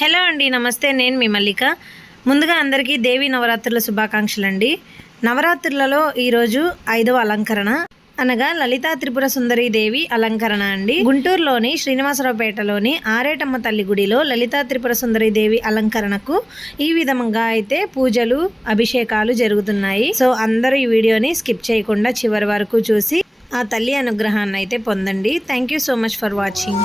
Hello అండి, నమస్తే. నేను మీ మల్లిక. ముందుగా అందరికీ దేవి నవరాత్రుల శుభాకాంక్షలు అండి. నవరాత్రులలో ఈరోజు 5వ అలంకరణ అనగా లలితా త్రిపుర సుందరి దేవి అలంకరణ అండి. గుంటూరులోని శ్రీనివాసరావుపేటలోని ఆరేటమ్మ తల్లి గుడిలో లలితా త్రిపుర సుందరి దేవి అలంకరణకు ఈ విధంగా అయితే పూజలు, అభిషేకాలు జరుగుతున్నాయి. సో అందరూ ఈ వీడియోని స్కిప్ చేయకుండా చివరి వరకు చూసి ఆ తల్లి అనుగ్రహాన్ని అయితే పొందండి. Thank you so much for watching.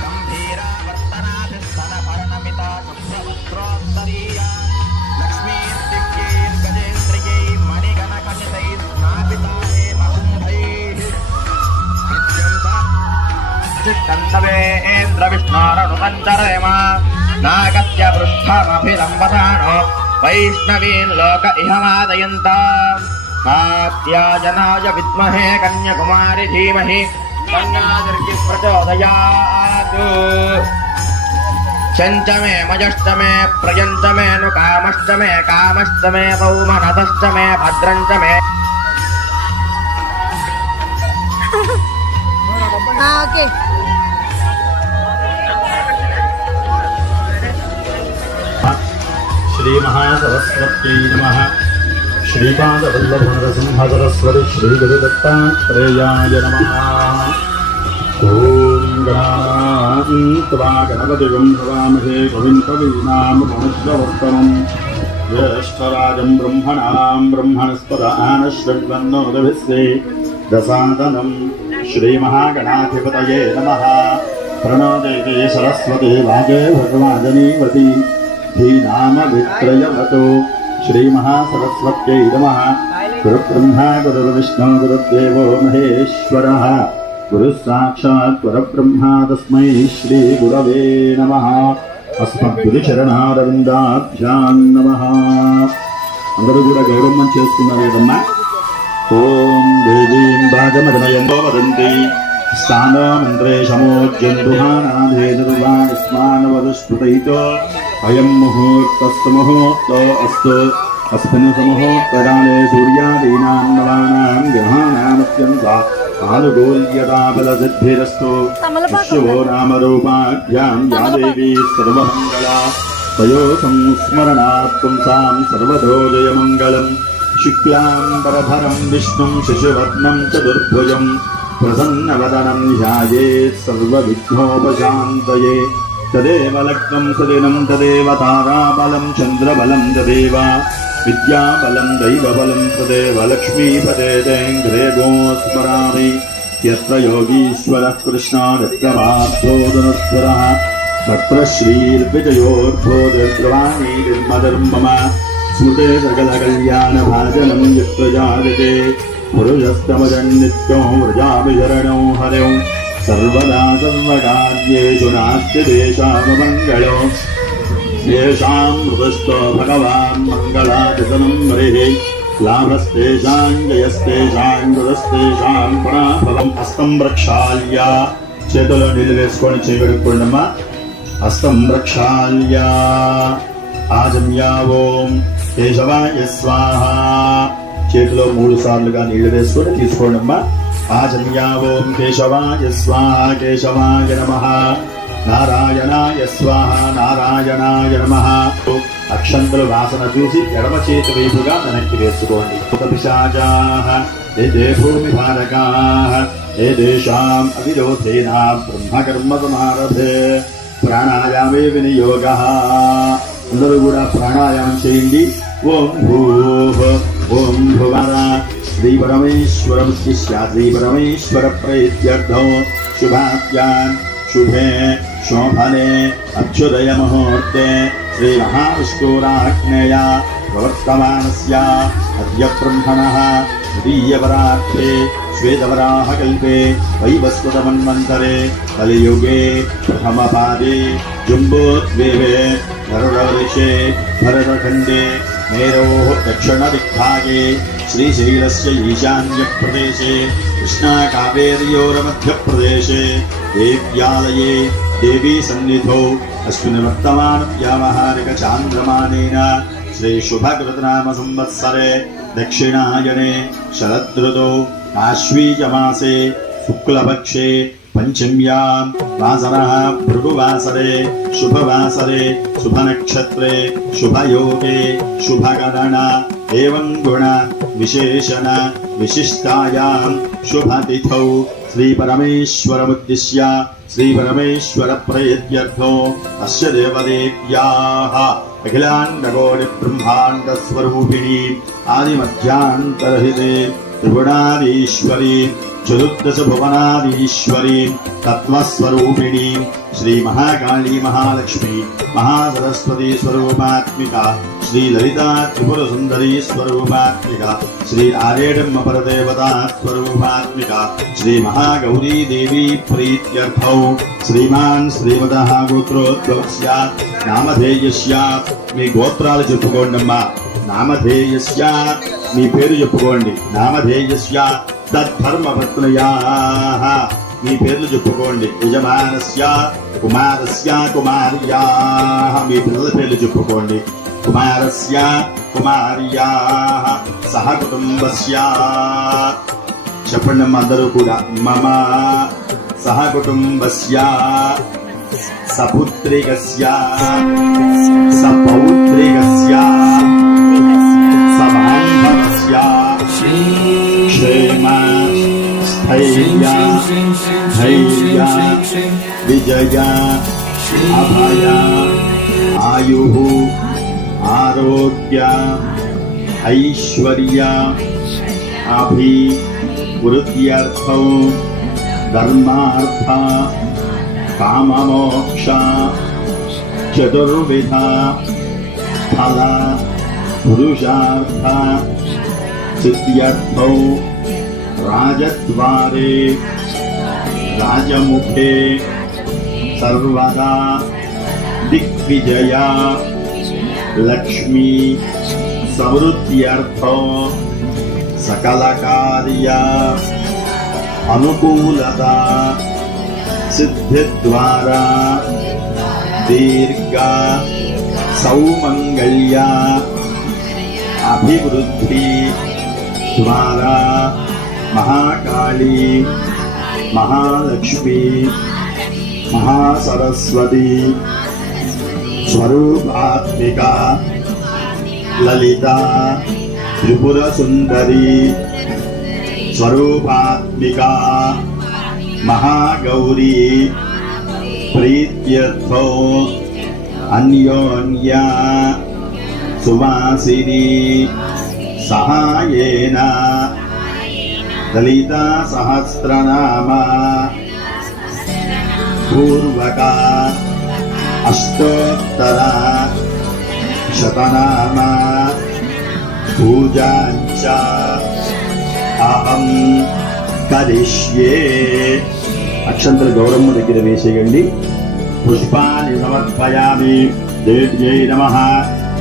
गंभीरा वर्तनाभिस्तन भरणमिता विष्णोरनुपञ्चरेम नागस्य पृष्ठमभिलम्बतानो वैष्णवीन् लोक इहमादयन्ताम् कात्यायनाय विद्महे कन्याकुमारी धीमहि तन्नो प्रचोदयात् चञ्च मे मजश्च मे प्रयञ्च मे नु कामश्च मे कामश्च मे पौमनतश्च मे भद्रञ्च मे ఓకే श्री महासरस्वत्यै नमः। श्रीपादवल्लभनरसिंहसरस्वती श्री गुरुदत्तात्रेयाय नमः। ॐ गणात्वा गणपतिं भवामहे कविं कवीनामुपमुद्रवर्तमम् ज्येष्ठराजं ब्रह्मणां ब्रह्मणस्पदानश्रवन्नोदभिस्ते दसादनं श्रीमहागणाधिपतये नमः। प्रणो देवी सरस्वती वागे भगवाजनीवती धीनाम वित्रयवतो श्रीमहासरस्वत्यै नमः। गुरुब्रह्मा गुरुर्विष्णु गुरुर्देवो महेश्वरः गुरुः साक्षात् परब्रह्मा तस्मै श्रीगुरवे नमः। अस्मद्गुरुचरणारविन्दाभ्यां नमः। అందరూ కూడా గౌరవం చేసుకున్నారు కదమ్మా। ఓం దేవీం భాగమదనయంతో వదంతి స్థానమంత్రే సమోజ్యందుహానాధేదుర్వాస్మానవదుష్పృతైతో అయం ముహూర్తస్తు ముహూర్తో అస్తు అస్మిన్ సుముహూర్తకాలే సూర్యాదీనాం నవానాం గ్రహాణామత్యంత ఆనుకూల్యతాఫలసిద్ధిరస్తు। విశ్వో నామరూపాభ్యాం యా దేవీ సర్వమంగళా తయో సంస్మరణాత్ పుంసాం సర్వదో జయమంగళం। శుక్లాంబరధరం విష్ణుం శశివర్ణం చతుర్భుజం ప్రసన్నవదనం ధ్యాయేత్ సర్వవిఘ్నోపశాంతయే। తదేవ లగ్నం సదినం తదేవ తారాబలం చంద్రబలం తదేవ విద్యాబలం దైవబలం తదేవ లక్ష్మీపదేంగ్రేగో స్మరామి। యత్ర యోగీశ్వరః కృష్ణాదత్ర పార్థోదనస్వరః తత్ర శ్రీర్విజయోర్భోదర్వాణీ నిర్మధర్మమ స్మృతే సకల కళ్యాణ భాజనం యత్రజాయతే పురుషస్తమజన్నిత్యం వ్రజామి శరణో హరౌ సర్వదా సర్వకార్యేషు నాస్తి దేశామమంగళో येषां मृतस्थो भगवान् मङ्गलाचरणं हरिः लाभस्तेषां जयस्तेषां मृतस्तेषां पुनाफलं। हस्तं प्रक्षाल्य చేతుల్లో నీళ్ళు వేసుకొని చేయగలుగుతుండమ్మా। హస్తం ప్రక్షాల్య ఆజమ్యా ఓం కేశవాయ స్వాహ చేతిలో 3 సార్లుగా నీళ్ళు వేసుకొని తీసుకోండమ్మా। ఆజమ్యా ఓం కేశవాయ స్వాహ కేశవాయ నమః నారాయణాయ స్వాహ నారాయణాయ నమః। అక్షంతలు వాసన చూసి ఎడమ చేతి వైపుగా వెనక్కి వేసుకోండి। పిశాచాః ఏతే భూమి భారకాః ఏతేషాం అవిరోధేన బ్రహ్మకర్మ సమారభే ప్రాణాయామే వినియోగః। అందరూ కూడా ప్రాణాయామం చేయండి। ఓం భూః ఓం భువః శ్రీ పరమేశ్వరముద్దిశ్య శ్రీ పరమేశ్వర ప్రీత్యర్థం శుభాభ్యాం शुभे शोभने अभ्युदय मुहूर्ते श्री महाविष्णुराज्ञेय प्रवर्तमानस्य अद्य ब्रह्मणः द्वितीयवरार्थे श्वेतवराहकल्पे वैवस्वतमन्वन्तरे कलियुगे प्रथमपादे जम्बोद्वीपे भरतवर्षे भरतखण्डे मेरोः दक्षिणदिग्भागे श्रीशैलस्य ईशान्यप्रदेशे कृष्णाकावेर्योर्मध्यप्रदेशे देव्यालये देवी सन्निधौ अस्मिन् वर्तमानव्यावहारिकचान्द्रमानेन श्रीशुभकृतनाम संवत्सरे दक्षिणायने शरदृतौ आश्वीजमासे शुक्लपक्षे पंचम्यां वासरः भृगुवासरे शुभवासरे शुभनक्षत्रे शुभयोगे शुभगणन एवं गुण विशेषण विशिष्टायां शुभतिथौ श्रीपरमेश्वरमुद्दिश्य श्रीपरमेश्वरप्रीत्यर्थो अस्य देवदेव्याः अखिलाण्डकोटिब्रह्माण्डस्वरूपिणी आदिमध्यान्तरहिते त्रिपुरारीश्वरी चतुर्दश भुवनाधीश्वरी तत्वस्वरूपिणी श्री महाकाली महालक्ष्मी महासरस्वती स्वरूपात्मिका श्री ललिता त्रिपुर सुंदरी स्वरूपात्मिका श्री आरेडम्ब परदेवता स्वरूपात्मिका श्री महागौरी देवी प्रीत्यर्थौ श्रीमान् श्रीमतः गोत्रोद्भवस्य नामधेयस्य మీ గోత్రాలు చెప్పుకోండమ్మా నామధేయస్య మీ పేరు చెప్పుకోండి నామధేయస్య తద్ధర్మపత్నయాః మీ పేర్లు చెప్పుకోండి యజమానస్య కుమారస్య కుమార్యాః మీ పిల్లల పేర్లు చెప్పుకోండి కుమారస్య కుమార్యాః సహ కుటుంబస్య చెప్పండి అమ్మా అందరూ కూడా మమ సహ కుటుంబస్య సపుత్రికస్య సపౌత్రికస్య సబాంధవస్య క్షేమ స్థైర్య ధైర్య విజయ అభయ ఆయు ఆరోగ్య ఐశ్వర్య అభివృద్ధ్యర్థం ధర్మార్థ కామమోక్ష చతుర్విధ ఫల పురుషార్థ సిద్ధ్యర్థౌ రాజద్వారే రాజముఖే సర్వదా దిగ్విజయ లక్ష్మీ సమృద్ధ్యర్థం సకల కార్య అనుకూలత సిద్ధిద్వారా దీర్ఘ సౌమంగళ్య అభివృద్ధి ద్వారా మహాకాళీ మహాలక్ష్మి మహాసరస్వతి స్వరూపాత్మిక లలిత త్రిపుర సుందరి స్వరూపాత్మిక మహాగౌరీ ప్రీత్యర్థో అన్యోన్య సువాసిని సహాయేన లలితా సహస్రనామ పూర్వక అష్టోత్తర శతనామ పూజాంచ అహం కరిష్యే. అక్షంతల గౌరమ్మ దగ్గర వేసేయండి. పుష్పాన్ని సమర్పయామి. దేవ్యై నమః.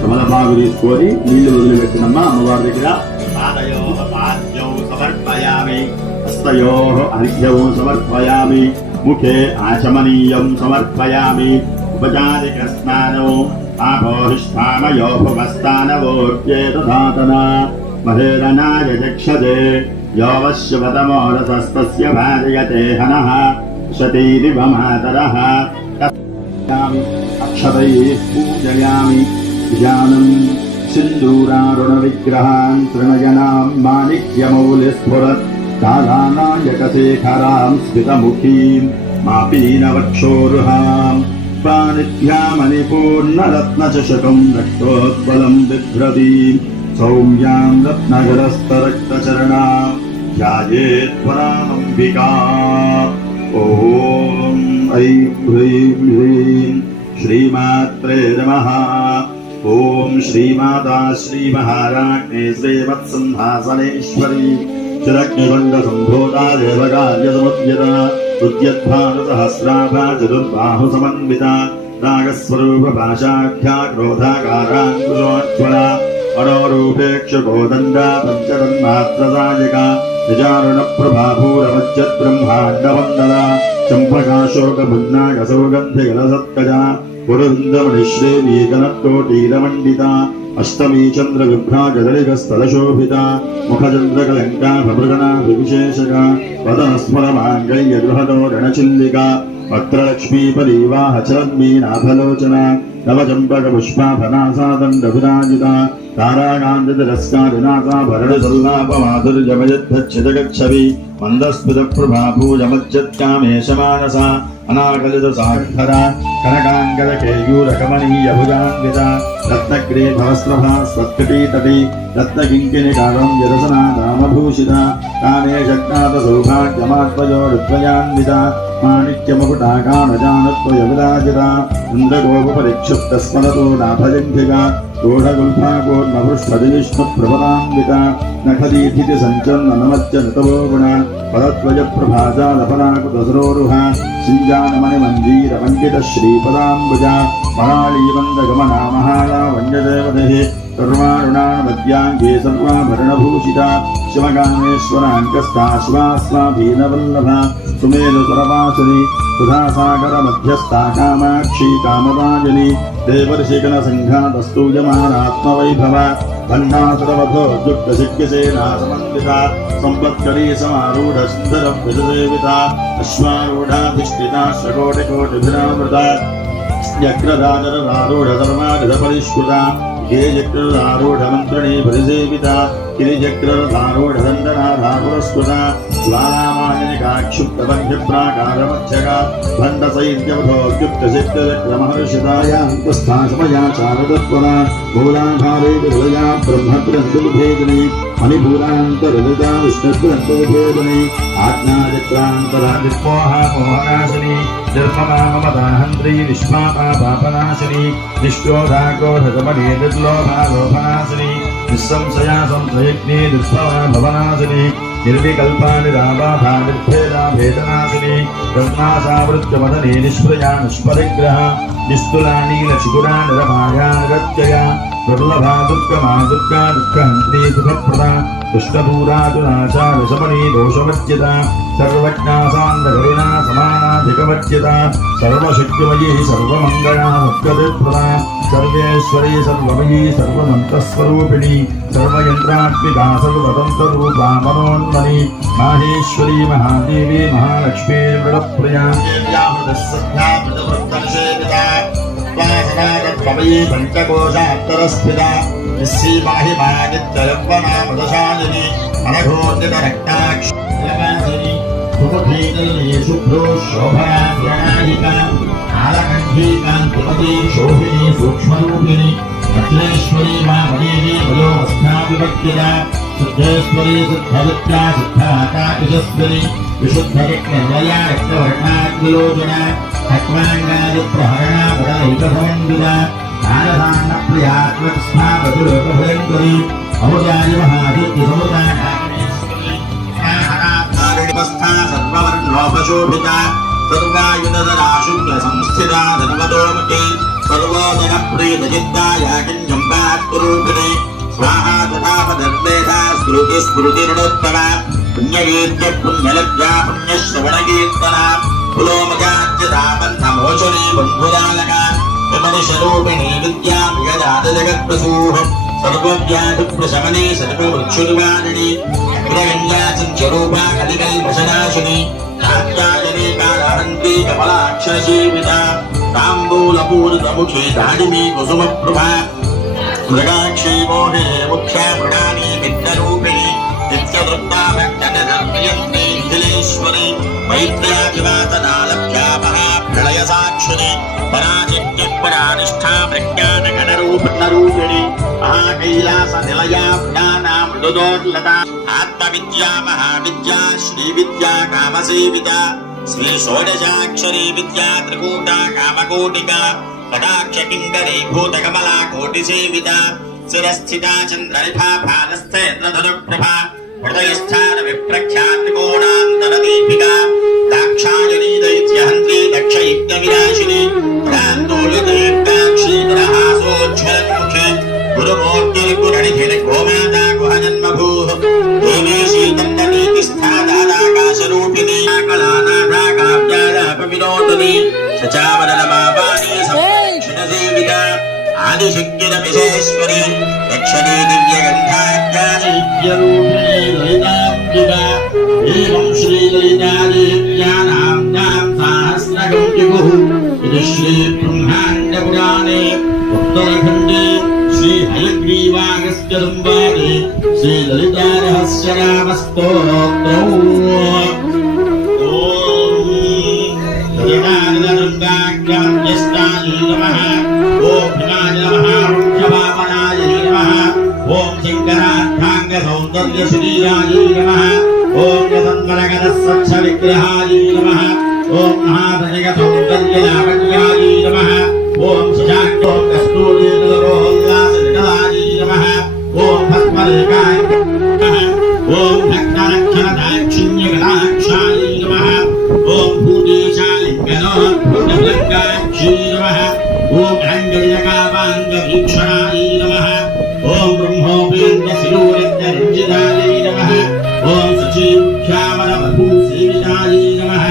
కమలపాకు తీసుకొని నీళ్లు వదిలిపెట్టినమ్మా అమ్మవారి దగ్గర. పాదయోః పాద్యౌ సమర్పయామి. హస్తయోః అర్ఘ్యౌ సమర్పయామి. ముఖే ఆచమనీయం సమర్పయామి. ఉపచారిక స్నానో ఆపోహిష్టామయో భువస్థానవోర్జే తథాతన మహేరనాయ చక్షతే योवश्यवतमो रसस्तस्य भार्यते हनः शतीरिव मातरः. अक्षतैः पूजयामि. ज्ञानम् सिन्दूरारुणविग्रहान् तृणयनाम् माणिक्यमौलिस्फुरत् कालानायकशेखराम् स्फितमुखीम् मापीनवक्षोरुहाम् पाणिभ्यामणिपूर्णरत्नचषकम् रक्तोत्पलम् बिभ्रतीम् सौम्याम् रत्नगरस्तरक्तचरणाम् ध्यायेत्परामम्बिका. ॐ ऐं ह्रीं ह्रीं श्रीमात्रे नमः. ॐ श्रीमाता श्रीमहाराज्ञे श्रीमत्सिंहासनेश्वरी चिरग्निदण्डसम्भूता देवकार्यसमुद्यता उद्यद्भानुसहस्राभा चतुर्बाहुसमन्विता नागस्वरूपपाशाख्या क्रोधाकाराङ्कुशोज्ज्वला मनोरूपेक्षकोदण्डा पञ्चतन्मात्रसायका निजारुणप्रभाभूरमज्जद्ब्रह्माण्डवन्दना चम्पकाशोकभुन्नागसौगन्धिगलसत्कजा पुरुन्दमनिश्रेवीकनत्कोटीरमण्डिता अष्टमी चन्द्रविभ्राजदलिकस्थलशोभिता मुखचन्द्रकलङ्का भभृगणा विविशेषका वदनस्मरमाङ्गल्यगृहतो रणचिल्लिका वक्त्रलक्ष्मीपरीवाहचरन्मीनाभलोचना नवचम्पकपुष्पाभनासा दण्डविराजिता ताराकान्तिरस्कारिनासा भरणसल्लापमाधुर्यमयद्धच्छिदगच्छवि मन्दस्मितप्रभाभूजमज्जत्कामेशमानसा అనాకలిత సాక్షర కనకాంగద కేయూరకమణీయ భుజాన్విత రత్నగ్రీభవస్త్రభ స్వత్కటీతటి రత్నకింకిణికారం యరసనా నామభూషిత కామే జగ్నాథ సౌభాగ్యమాత్మజోరుద్వయాన్విత మాణిక్యముకుటాకామజానత్వయ విరాజిత ఇంద్రగోపరిక్షుప్తస్మరతో నాభజంఘిక గోఢగుల్ఫాగోర్మభృష్టదివిష్ణుప్రభరాన్విత నఖదీధితి సంచన్ననమత్య నతవో గుణ పదత్వజ ప్రభాజాలఫలాకుతసరోరుహ సింజానమణిమంజీరమండిత శ్రీపదాంబుజ మహాళీవందగమనా మహాళావణ్యదేవదేః సర్వారుణామద్యాంగే సర్వాభరణభూషిత శివకామేశ్వరాంకస్థా శివాస్వాధీనవల్లభ సుమేధ సరవాసిని సుధాసాగర మధ్యస్థా కామాక్షి కామరాజని దేవర్షికన సంఘాతస్తూయమానాత్మవైభవ భండాసురవధోద్యుక్తశక్యసేనా సమన్విత సంపత్కరీ సమారూఢ సుందర విజసేవిత అశ్వారూఢాధిష్ఠిత శ్రకోటికోటిభిరామృత జగ్రదాదరారూఢ సర్వారిధ పరిష్కృత గిరిజగ్రదారూఢమంత్రిణీ పరిసేవిత గిరిజగ్రదారూఢదండనాధాపురస్కృత జ్వాలామాలినికాక్షుప్తబంధ్యప్రాకారమధ్యక భండసైద్యవధోద్యుక్తశక్తిరమహర్షితాయాంకుస్థాసమయాచారదత్వన మూలాధారే విహృదయా బ్రహ్మగ్రంథుభేదిని మణిభూరాంతరుదయా విష్ణుగ్రంథుభేదిని ఆజ్ఞాచక్రాంతరాదిపోహామోహనాశిని నిర్మమామదాహంత్రీ విశ్వాపాపాపనాశిని నిష్క్రోధాక్రోధమణి నిర్లోభాలోభనాశిని నిస్సంశయా సంశయజ్ఞే దుష్భవా భవనాశిని నిర్వికల్పా నిరాబాధా నిర్భేదా భేదనాశిని బ్రహ్మాసావృత్యమదనే నిష్ప్రయా నిష్పరిగ్రహ నిస్తులా నీలచిగురా నిరమాయా నిరత్యయ దుర్లభా దుర్గమా దుర్గా దుఃఖహంత్రీ సుఖప్రదా దుష్టదూరాదునాశా విషమణీ దోషవర్జిత సర్వజ్ఞాసాంధకరిణా సమానాధికవర్జిత సర్వశక్తిమయీ సర్వమంగళా ముక్తప్రదా సర్వేశ్వరీ సర్వమయీ సర్వమంతస్వరూపిణి సర్వయంత్రాత్మికా సర్వతంత్రరూపా మనోన్మణి మాహేశ్వరీ మహాదేవి మహాలక్ష్మీ మృడప్రియా పంచకోశాత్తరస్థిత నిస్సీమాహిమాదిత్యయవ్వనామృతశాలిని అనఘోర్నితరక్తాక్షిని సుఖభీకరణీ శుభ్రో శోభనాభ్రణాయిక ఆలకంఠీకాంతిమతీ శోభిని సూక్ష్మరూపిణి అఖిలేశ్వరీ మామణీని వయోవస్థావిభక్తిద సిద్ధేశ్వరీ సిద్ధవిద్యా సిద్ధాకాశస్వరి విశుద్ధవిజ్ఞలయా రక్తవర్ణాగ్నిలోచన తత్వాంగాది ప్రహరణా పదైకసమండిత నారదాన్న ప్రియాత్మకస్మావతులోకభయంకరి అమృతాయ మహాదిత్య సముదానాగ్నేశ్వరి సర్వవర్ణోపశోభిత సర్వాయుధరాశుక్ల సంస్థిత ధనవదోముఖి సర్వోదన ప్రీత చిత్తాయాకింజంబాత్మరూపిణి స్వాహా తథాపదర్వేదా స్మృతి స్మృతిరుణోత్తమ పుణ్యకీర్తి పుణ్యలభ్యా పుణ్యశ్రవణకీర్తన పులోమజాత్యదాపన్నమోచనీ బంధురాలక విమనిషరూపిణీ విద్యా విగదాత జగత్ప్రసూః సర్వవ్యాధిప్రశమనీ సర్వమృత్యునివారిణి అగ్రగంగా సంచరూపా కలికల్మషనాశిని కాత్యాయనీ కారహంతి కమలాక్షరజీవిత తాంబూలపూరితముఖీ దాడిమీ కుసుమప్రభా మృగాక్షీ మోహే ముఖ్యా మృగాణీ విద్యరూపిణి నిత్యవృత్తా భక్తనిధర్మయంతి మిథిలేశ్వరి మైత్ర్యాభివాసనాలభ్యా మహాప్రళయ సాక్షిని పరాశక్తి పరానిష్ఠా ప్రజ్ఞానగణరూపిణి మహాకైలాస నిలయా జ్ఞానా మృదుదోర్లత ఆత్మవిద్యా మహావిద్యా శ్రీవిద్యా కామసేవిత శ్రీ షోడశాక్షరీ విద్యా త్రికూట కామకోటిక కటాక్ష కింకరీ భూతకమలా కోటిసేవిత శిరస్థితా చంద్రనిభా భాలస్థేంద్రధనుప్రభా హృదయస్థాన విప్రఖ్యాత్రికోణాంతరదీపికా దాక్షాయణీ దైత్యహంత్రీ దక్షయజ్ఞ వినాశిని భ్రాంతోలితీర్థాక్షీకరహాసోజ్వలముఖి గురుమూర్తిర్గురణిధిని గోమాతా గుహజన్మభూః దేవేశీ దండనీతిస్థా దాదాకాశరూపిణి కళానాథా కావ్యాలాప వినోదిని సచావనలమాపాని సంరక్షణసేవిత ఆదిశక్తిర విశేశ్వరి దక్షిణీ దివ్యగంధాజ్ఞానీయరూపిణీ లలితాంబికా ఏవం శ్రీలలితాదేవ్యానామ్నాం సహస్రగౌరిగుః ఇది శ్రీ బ్రహ్మాండపురాణే ఉత్తరఖండే శ్రీ హయగ్రీవాగస్త్య సంవాదే శ్రీ లలితారహస్యనామస్తోత్రౌ ఓం शरीराय नमः ओम यदन्वरगत स्वच्छ विग्रहाय नमः ओम महादजगतौकल्यलावण्याय नमः ओम शशाक्तो कस्तूरीतरोल्लासजटाय नमः ओम भस्मरेकाय नमः ओम भक्तरक्षणदाक्षिण्यगणाक्षाय नमः ओम भूतेशालिङ्गनोद्भुतलिङ्गाक्षी नमः ओम अङ्गजकावाङ्गवीक्षणाय नमः ओम ब्रह्मोपेन्द्रशिरोरञ्जनरञ्जिताय नमः ओम सचीभ्यामरवधूसेविताय नमः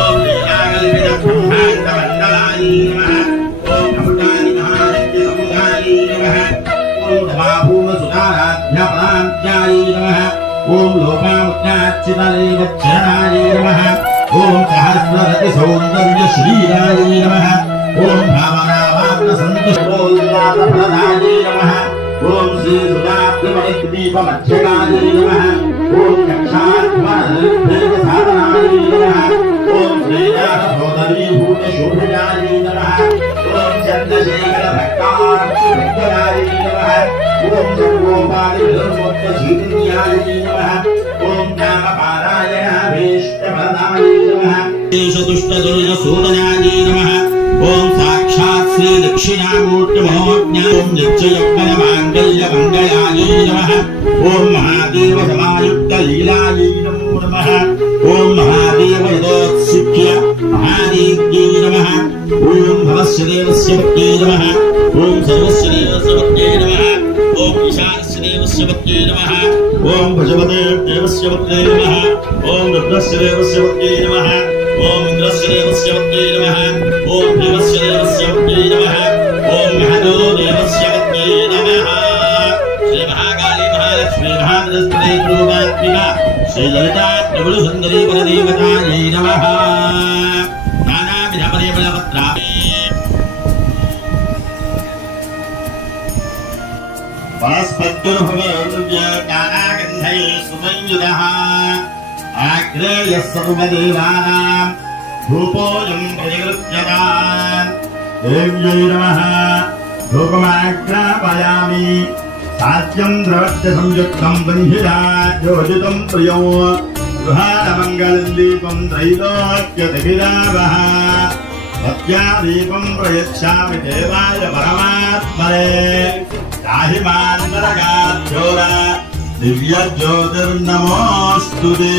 ओम लीलाकल्पितब्रह्माण्डमण्डलाय नमः ओम अमृतानि महारज्ञसमुदाय नमः ओम धमाभूमसुताराध्यापदान्त्याय नमः ओम लोकामुद्राच्युतलेवच्छराय नमः ओम सहस्ररतिसौन्दर्यश्रीराय नमः ओम भावनावाग्नसन्तुष्टोल्लासफलदाय नमः ओम श्री सुधाब्दमणिद्वीपमध्यगाय नमः ओम कक्षाध्वरनिर्भेदसाधनाय नमः ओम श्रीजातभोधरीभूतशोभयाय नमः ओम चन्द्रशेखरभक्तार्चिभक्तयाय नमः ओम सर्वोपाधिधर्मोत्तजीवन्याय नमः ओम नामपारायणाभीष्टप्रदाय नमः देशदुष्टदुर्गसूदनाय नमः ओम साक्षात् श्री दक्षिणामूर्तिमहोज्ञा ओम नित्ययौवनमाङ्गल्यमङ्गलाय नमः ओम महादेव समायुक्त लीलाय नमो नमः ओम महादेव यदोत्सिख्य महादेव्यै नमः ओम भवस्य देवस्य भक्त्यै नमः ओम सर्वस्य देवस्य भक्त्यै नमः ओम ईशानस्य देवस्य भक्त्यै नमः ओम भजवते देवस्य भक्त्यै नमः ओम रुद्रस्य देवस्य भक्त्यै नमः ओम इंद्रस्य देवस्य भक्त्यै नमः ओम देवस्य देवस्य भक्त्यै नमः ओम महतो देवस्य भक्त्यै नमः श्री महाकाली महालक्ष्मी महादस्ते रूपात्मिका श्री ललिता त्रिपुर सुंदरी परदेवतायै नमः नानाविध परिमलपत्राणि वनस्पत्युर्भवद्व्यकानागन्धैः सुसंयुतः आग्रेयः सर्वदेवानां धूपोऽयं प्रतिगृह्यताम् देव्यै नमः धूपमाग्रापयामि सात्यं द्रवस्य संयुक्तं बन्धिता योजितं प्रियो गृहाणमङ्गलं दीपं त्रैलोक्यतिभिरावः सत्यादीपं प्रयच्छामि देवाय परमात्मने याहि मां नरकाद्योर दिव्यज्योतिर्नमोऽस्तुते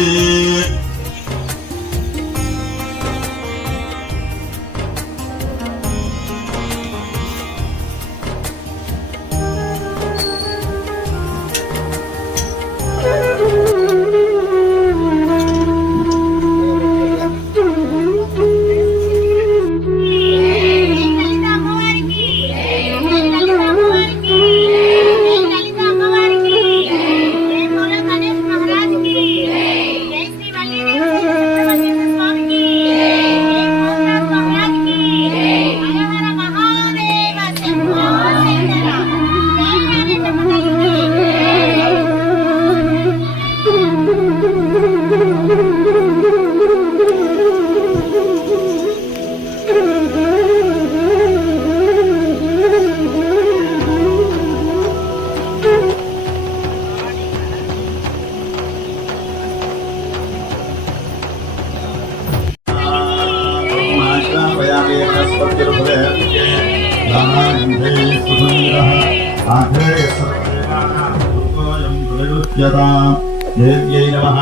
देव्यै नमः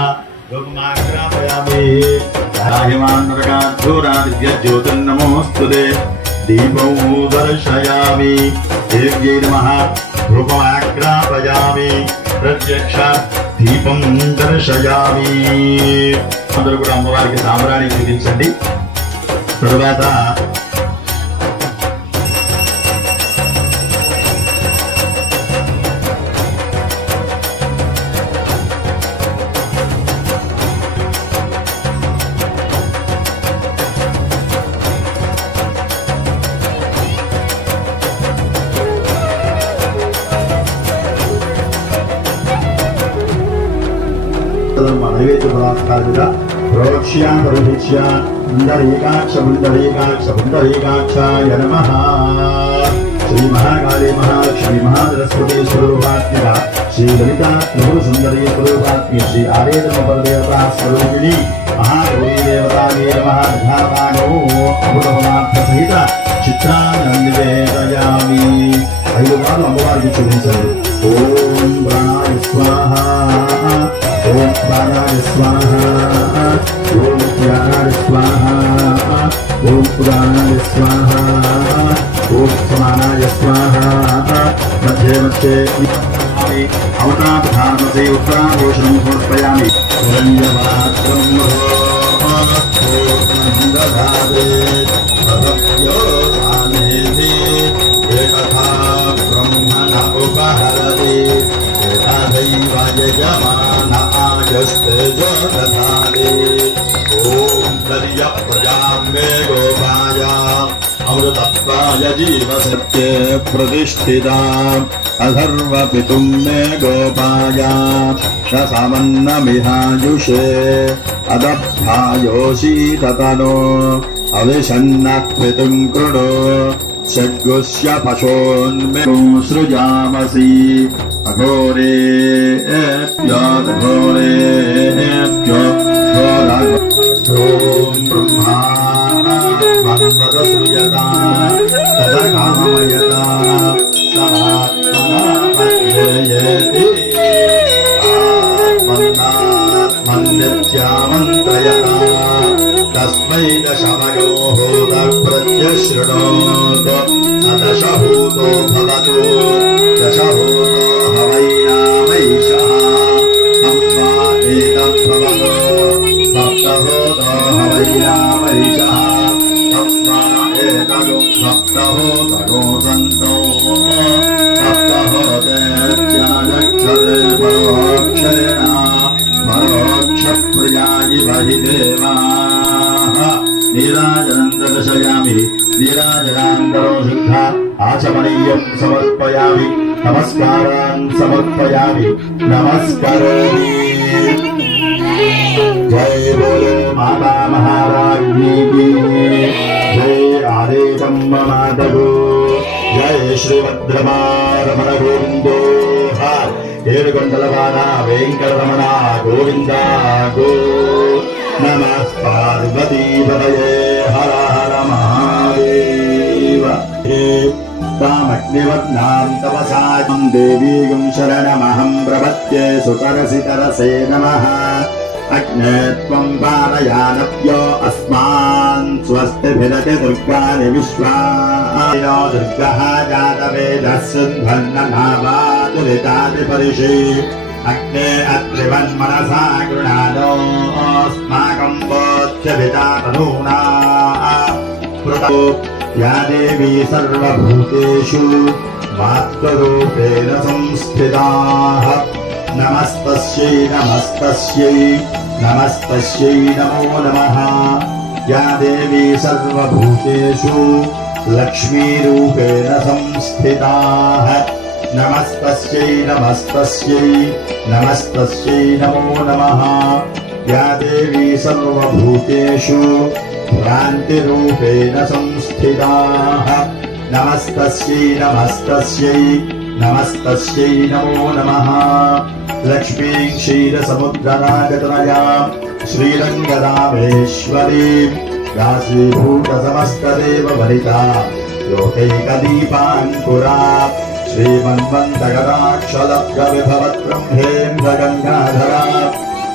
धूपमाग्रापयामि ज्योतिर्नमोऽस्तुते दीपौ दर्शयामि देव्यै नमः धूपमाग्रापयामि प्रत्यक्ष దీపం దర్శయామి. అందరూ కూడా అమ్మవారికి సాంబ్రాణి చూపించండి. తరువాత నైవేద్య పదార్థాలుగా ప్రోక్ష్య ప్రవిచ్య పుండరీకాక్ష పుండరీకాక్ష పుండరీకాక్షాయ నమః. శ్రీ महाकाली महालक्ष्मी महासरस्वती स्वरूपात्मिका श्री ललिता त्रिपुर सुंदरी स्वरूपात्मिका श्री आर्यधर्म देवता स्वरूपिणी महागौरी देवता नमः अमृतपदार्थ सहित चित्रान्नं निवेदयामि। 5 మార్లు అమ్మవారికి చూపించండి. ఓం ప్రాణాయ స్వాహ, ఓం ప్రాణాయ స్వాహ, ఓం ప్రాణాయ స్వాహ, ఓం పురాణాయ స్వాహ, ఓం సమానాయ స్వాహ. మధ్య మధ్య అవతాపధామసే ఉత్తరాభూషణం సమర్పయామి. एकथा ब्रह्मण उपहरति एतदैव यजमानायस्तेजो दधाति। ॐ प्रजां मे गोपाया अमृतत्वाय जीवसत्ये प्रतिष्ठिताम् अधर्वपितुं मे गोपाया रसामन्नमिहायुषे अदब्धायोषीततनो अविशन्नत्वितुं कृणो षड्गुष्य पशोन्मे सृजामसि अघोरेभ्यो ॐ ब्रह्मा वन्दसृजता तदकामयता समात्मनामध्येयेति मन्नित्यामन्त्रयता तस्मै दशमयोः प्रत्यशृणोत् सदशभूतो भवतु दशभूतो हवैनामैषः अम्बा एतद्भवतो सप्तभूतो हवैनामैषः अम्बा एकगो सप्तभूतगो सन्तो सप्तभूतेत्यागच्छते परोक्षेण परोक्षप्रियायि बहि देवाः नीराजनं दर्शयामि। नीराजनान्तरो शुद्धा आचमनीयं समर्पयामि। नमस्कारान् समर्पयामि। नमस्करोमि। जय बोलो माता महाराज्ञी की जय। आदेशं मातगो जय श्रीभद्रमारमण गोविंदो हर ఏడుకొండలవాడ వెంకటరమణ గోవింద గో నమః పార్వతీపతయే హర హర మహాదేవ. తామగ్నివర్ణాం తపసాం దేవీం శరణమహం ప్రపద్యే సుకరసితరసే నమః. అగ్నే త్వం పారయానవ్యో అస్మాన్ స్వస్తిభిరతి దుర్గాని విశ్వానో దుర్గః జాతవేదः సిద్ధ్వన్ననావాతులితాది పరిషి. అగ్నే అత్రివన్మనసా గృణాదోస్మాకం వోచ్యభితా తనూనా పృతో యా దేవీ సర్వభూతేషు మాతృరూపేణ సంస్థితాః. నమస్తస్యై నమస్తస్యై నమస్తస్యై నమో నమః. యా దేవీ సర్వభూతేషు లక్ష్మీరూపేణ సంస్థితాః. నమస్తస్యై నమస్తస్యై నమస్తస్యై నమో నమః. యా దేవీ సర్వభూతేషు భ్రాంతిరూపేణ సంస్థితాః. నమస్తస్యై నమస్తస్యై నమస్తస్యై నమో నమః. లక్ష్మీం క్షీరసముద్రనాగతనయాం శ్రీరంగరామేశ్వరీం రాశీభూత సమస్తదేవ వనితా లోకైకదీపాంకురా శ్రీమన్వంతగరాక్షలబ్ధవిభవద్బ్రహ్మేంద్ర గంగాధరా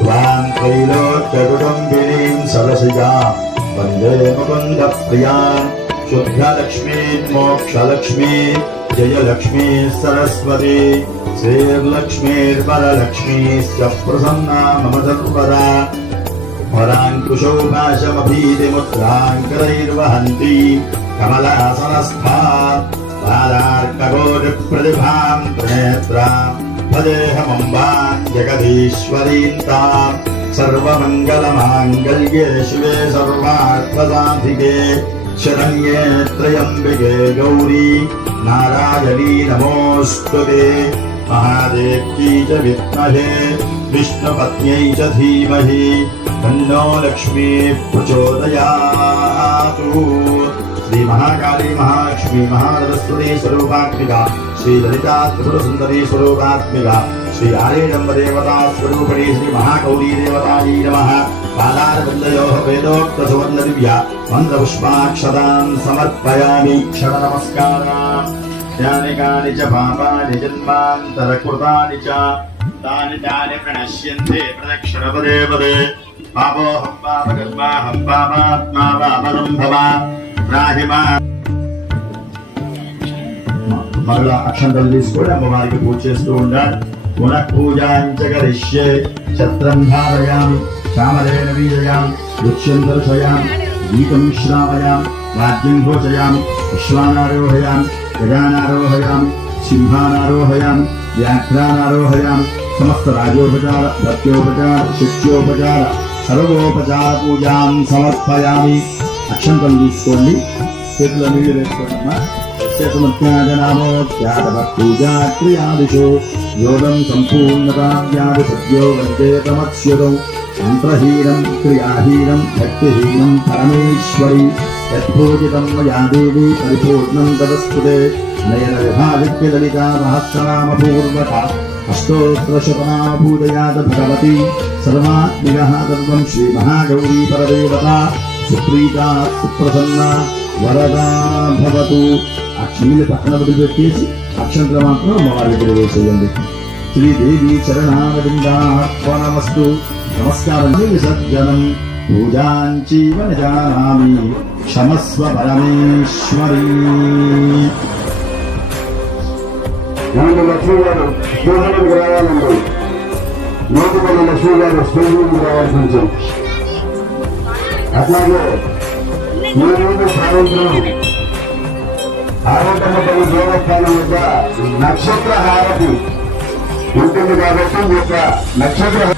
త్వాం త్రైలోక్యకుటుంబినీం సరసిజా వందే ముకుంద ప్రియాం. शुद्धलक्ष्मीर्मोक्षलक्ष्मी जयलक्ष्मी सरस्वती श्रीर्लक्ष्मीर्वरलक्ष्मीश्च प्रसन्ना मम सर्वदा. वराङ्कुशौ पाशमभीतिमुद्राङ्करैर्वहन्ती कमलासनस्था बालार्कगोरिप्रतिभां त्रिनेत्रां भजेऽहमम्बां जगदीश्वरीं तां. सर्वमङ्गलमाङ्गल्ये शिवे सर्वार्थसाधिके शरण्ये त्र्यम्बिके गौरी नारायणी नमोऽस्तुते. महादेव्यै च विद्महे विष्णुपत्न्यै च धीमहि तन्नो लक्ष्मी प्रचोदयातु. శ్రీ మహాకాళీ మహాలక్ష్మి మహాసరస్వతి స్వరూపాత్మిక శ్రీ లలితా త్రిపుర సుందరీ స్వరూపాత్మిక శ్రీ ఆరేడంబ దేవతా స్వరూపిణి శ్రీ మహాగౌరీ దేవతాయై నమః పాదారవిందయోః వేదోక్త సువర్ణ దివ్య మంత్రపుష్పాక్షతాన్ సమర్పయామి. క్షణ నమస్కారం. యాని కాని చ పాపాని జన్మాంతరకృతాని చ తాని తాని ప్రణశ్యంతే ప్రదక్షిణపదే పదే. పాపోహం పాపకర్మాహం పాపాత్మా పాపనం భవ రాహిమా. మరలా అక్షంతలు తీసుకొని అమ్మవారికి పూజ చేస్తూ ఉండాలి. పునః పూజాంచ కరిష్యే. ఛత్రం ధారయామి, చామరేణ వీరయామి, వృక్ష్యం దర్శయామి, గీతం శ్రావయామి, వాద్యం ఘోషయామి, విశ్వానారోహయామి, గజానారోహయామి, సింహానారోహయామి, వ్యాఘ్రానారోహయామి. సమస్త రాజోపచార, భక్త్యోపచార, శక్త్యోపచార, సర్వోపచార పూజాం సమర్పయామి. అక్షంతలు తీసుకోండి, చేతుల నీళ్లు వేసుకోండమ్మా. పూజా క్రియాదిషు యోగం సంపూర్ణతావ్యాది సద్యో వందే తమస్యుతం మంత్రహీనం క్రియాహీనం భక్తిహీనం పరమేశ్వరి యత్పూజితం మయా దేవి పరిపూర్ణం తదస్తుతే. నయన విభావిత్య లలితా సహస్రనామ పూర్వక అష్టోత్తరశతనామ పూజయాత భగవతి సర్వాత్మికః సర్వం శ్రీ మహాగౌరీ పరదేవత సుప్రీతా సుప్రసన్న వరదా భవతు. ఆ క్షీలు పక్కన వదిలిపెట్టేసి అక్షంతలు మాత్రం అమ్మవారి దగ్గర వేసేయండి. శ్రీదేవి చరణారవిందార్పణమస్తు. నమస్కారం. విసర్జనం పూజాంచీవ జానామి క్షమస్వ పరమేశ్వరీ. లక్ష్మి గారు స్టేషన్కి రావాలండి. నోటిపల్లి లక్ష్మి గారు స్టేషన్కి రావాల్సి వచ్చింది. అట్లాగే ఈరోజు సాయంత్రం ఆరోగ్యపల్లి దేవస్థానం వద్ద నక్షత్ర హారతి ఉంటుంది కాబట్టి ఈ యొక్క నక్షత్ర